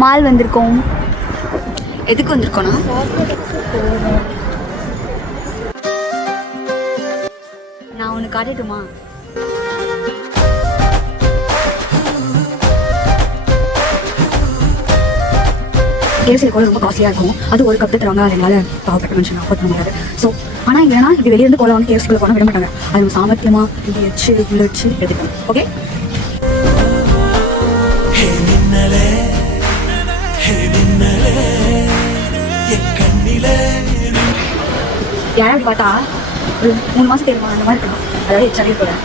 Mall வந்திருக்கோம். எதுக்கு வந்திருக்கோன்னா நான் ஒன்று காட்டட்டுமா? கேஎஃப்சி கோலா ரொம்ப காஸ்ட்லியாக இருக்கும். அது ஒரு கப் தருவாங்க. அது எங்களால் பாவப்பட்ட மனுஷன் அஃபோர்ட் பண்ண முடியாது. ஸோ ஆனால் இல்லைனா இது வெளியிருந்து கோலா வந்து கேஎஃப்சிக்குள்ள போனால் விட மாட்டாங்க. அது நம்ம சாமர்த்தியமாக இப்படி வச்சு உள்ள வச்சு எடுத்துக்கணும். ஓகே, யாராவது பார்த்தா ஒரு 3 மாதம் தேர்வாங்க அந்த மாதிரி இருக்கணும். அதாவது எச்சாவே போகிறேன்.